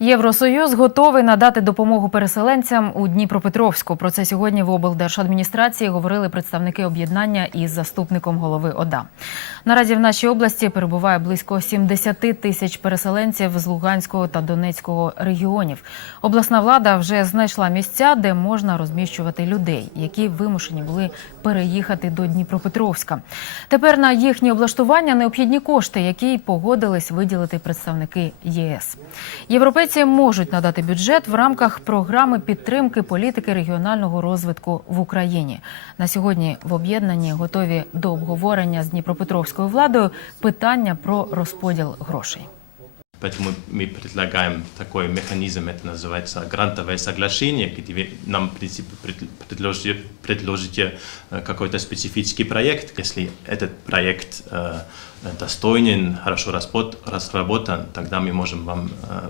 Євросоюз готовий надати допомогу переселенцям у Дніпропетровську. Про це сьогодні в облдержадміністрації говорили представники об'єднання із заступником голови ОДА. Наразі в нашій області перебуває близько 70 тисяч переселенців з Луганського та Донецького регіонів. Обласна влада вже знайшла місця, де можна розміщувати людей, які вимушені були переїхати до Дніпропетровська. Тепер на їхнє облаштування необхідні кошти, які погодились виділити представники ЄС. Європейці можуть надати бюджет в рамках програми підтримки політики регіонального розвитку в Україні. На сьогодні в об'єднанні готові до обговорення з Дніпропетровською владою питання про розподіл грошей. Поэтому мы предлагаем такой механизм, это называется грантовое соглашение, где вы нам, в принципе, пред- предложите, предложите э, какой-то специфический проект. Если этот проект э, достоин, хорошо распот- разработан, тогда мы можем вам э,